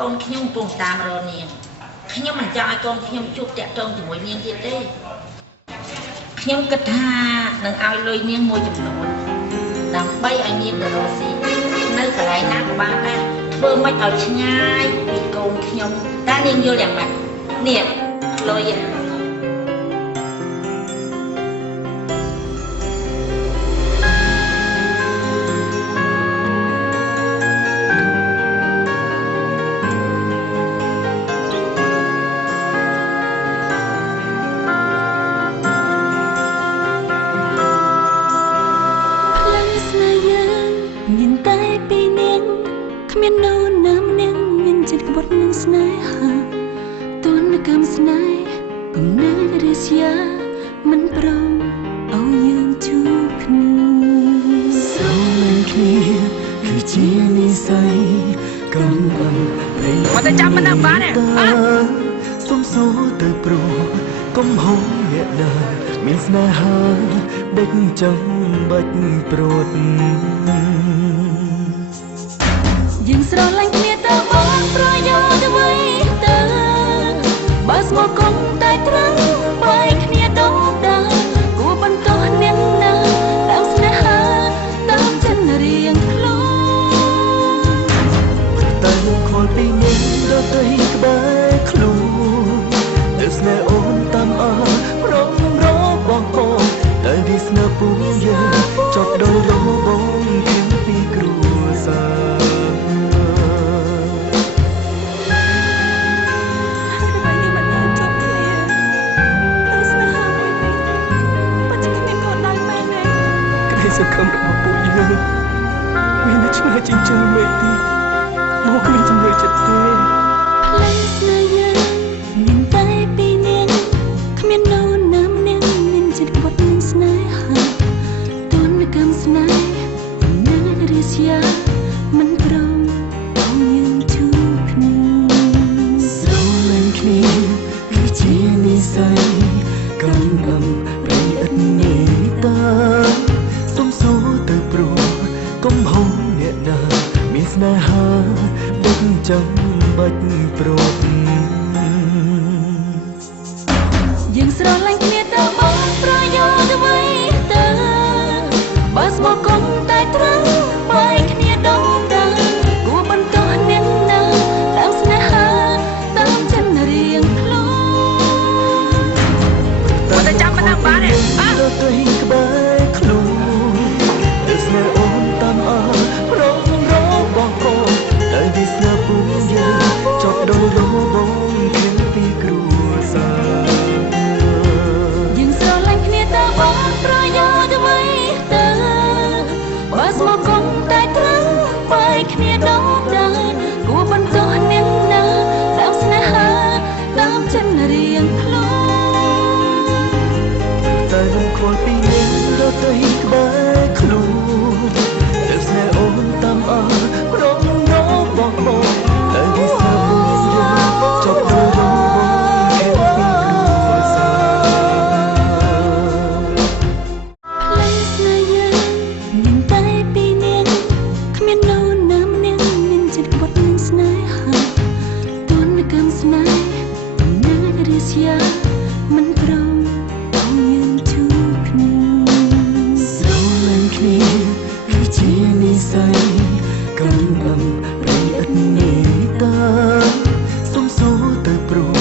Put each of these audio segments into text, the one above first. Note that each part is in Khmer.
កូនខ្ញុំពងតាមរនាងខ្ញុំមិនចង់ឲ្យកូនខ្ញុំជួបតាក់ទងជាមួយនាងទៀតទេខ្ញុំគិតថានឹងឲ្យលុយនាងមួយចំនួនដើម្បីឲ្យនាងទៅរកស៊ីនៅកន្លែងណាក៏បានដែរធ្វើមិនឲ្យឆ្ងាយពីកូនខ្ញុំតើនាងយល់យ៉ាងម៉េចនេះលុយមាននៅណាមនាងមានចិត្តក្បត់នឹងស្នេហាទន់កម្មស្នេហ៍គំនិតរិះយាមិនព្រមឲ្យយើងជួបគ្នាស្រលាញ់គ្នាគឺជានិស្ស័យកំពុងព្រៃមកតែចាំមិនបានទេសុំសួរទៅព្រោះកុំហូរអ្នកណាមានស្នេហាដេកចាំបាច់ព្រួតយើងស្រឡាញ់គ្នាទៅបងប្រយោជន៍អ្វីទៅបើស្មោះកុំតែត្រង់បែកគ្នាដូរដើរគួរបន្តអ្នកណាតាមស្នេហាតាមចិត្តរៀងខ្លួនតែខ្ញុំខលពីនេះរត់ទៅក្បែរខ្លួនទៅស្នេហ៍អូនតាមអើប្រំរបងអូនតែវាស្នេហ៍ពូយើងចប់ដោយរបងពីគ្រួសារសង្ឃឹមរបស់ពួកយើងមានតែឆ្ងាយជាងជើងមេឃទីមកគ្មានចំណុចចិត្តទេផ្លែស្នេហ៍យើងមានតែពីរនាងគ្មាននៅណាមនាងមានចិត្តក្បត់នឹងស្នេហាទន់កម្មស្នេហ៍នឹងរិះយាមិនព្រមឲ្យយើងជួបគ្នាស្រលាញ់គ្នាគឺជានិស្ស័យកំពុងប្រៃឥតមេត្តាសុំសួរទៅព្រោះកុំហូរអ្នកណាមានស្នេហាដេកចាំបាច់ព្រួតយើងស្រឡាញ់គ្នាទៅបងប្រយោជន៍អ្វីទៅបើស្មោះកុំតែត្រង់បែកគ្នាដូរដើរគួរបន្តអ្នកណាតាមស្នេហាតាមចិត្តរៀងខ្លួនតែចាំមិនបានទេទៅក្បែរខ្លួនស្នេហ៍អូនតាមអើប្រងរបងអូនតែវាស្នេហ៍ពូយើងចប់ដោយរបងគ្នាពីគ្រួសារយើងស្រឡាញ់គ្នាទៅបងប្រយោជន៍អ្វីទៅបើស្មោះកុំតែត្រង់បែកគ្នាដូរដើរគួរបន្តអ្នកណាតាមស្នេហាតាមចិត្តរៀងខ្លួនតែខ្ញុំខលពីនេះរត់ទៅក្បែរខ្លួនទៅស្នេហ៍អូនតាមអើប្រងរបងអូនតែវាស្នេហ៍ពូយើងចប់ដោយរបងគ្នាពីគ្រួសារផ្លែស្នេហ៍យើងមានតែពីរនាងគ្មាននៅណាមនាងមានចិត្តក្បត់នឹងស្នេហាទន់កម្មស្នេហ៍នឹងរិះយាមិនព្រមឲ្យយើងជួបគ្នាស្រលាញ់គ្នាគឺជានិស្ស័យកំពុងប្រៃឥតមេត្តាសុំសួរទៅព្រោះ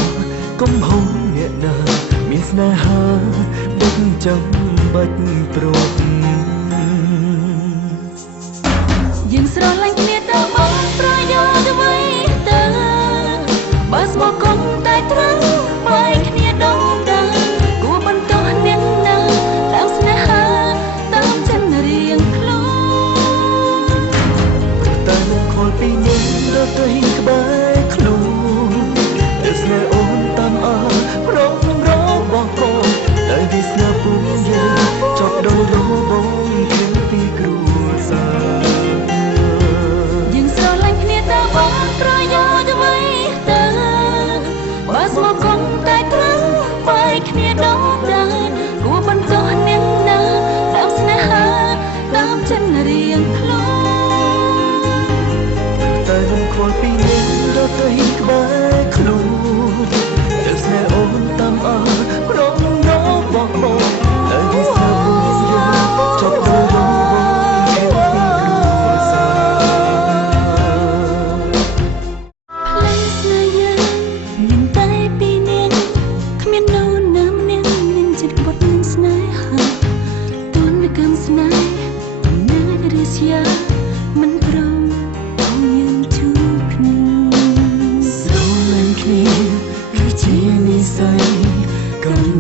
កុំហូរអ្នកណាមានស្នេហាដេកចាំបាច់ព្រួតយើងស្រឡាញ់គ្នាទៅបងប្រយោជន៍អ្វីទៅបើស្មោះកុំតែត្រង់បែកគ្នាដូរដើរគួរបន្តអ្នកណាតាមស្នេហាតាមចិត្តរៀងខ្លួនតែខ្ញុំខលពីនេះរត់ទៅក្បែរខ្លួនទៅស្នេហ៍អូនតាមអើប្រងរបងអូនតែវាស្នេហ៍ពូយើងចប់ដោយរបងគ្នាពីគ្រួសារ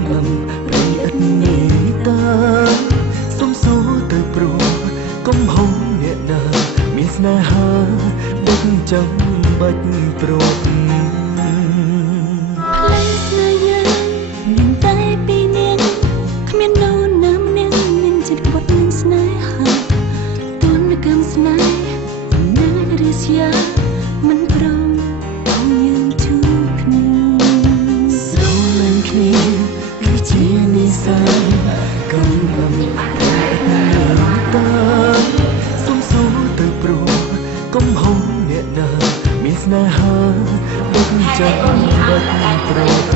លំព្រៃឥតនេះតាសុំសួរទៅព្រោះកុំហុំអ្នកណាមានស្នេហាដឹកចាំបាច់ព្រួត មានតែពីរនាងគ្មាននៅណាម្នាក់មានចិត្តក្បត់នឹងស្នេហាទន់កម្មស្នេហ៍នៅរិះយ៉ាមិនព្រមអងយើងជួបគ្នាស្រលាញ់គ្នាគឺជានិស្ស័យកុំបំតែតាសុំសួរទៅព្រោះកុំហុំអ្នកណាមានស្នេហាដឹកចាំបាច់ព្រួត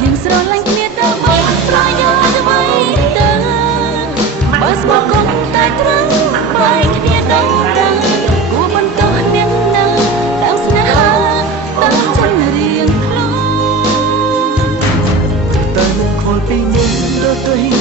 យើងស្រឡាញ់គ្នាទៅមកប្រយោជន៍អ្វីទៅបើស្មោះគង់តែត្រង់បែកគ្នាដល់ទៅគួរបន្តអ្នកនៅតាមស្នេហាតាមចិត្តរៀងខ្លួន តែមិនខលពីនេះដល់ទៅ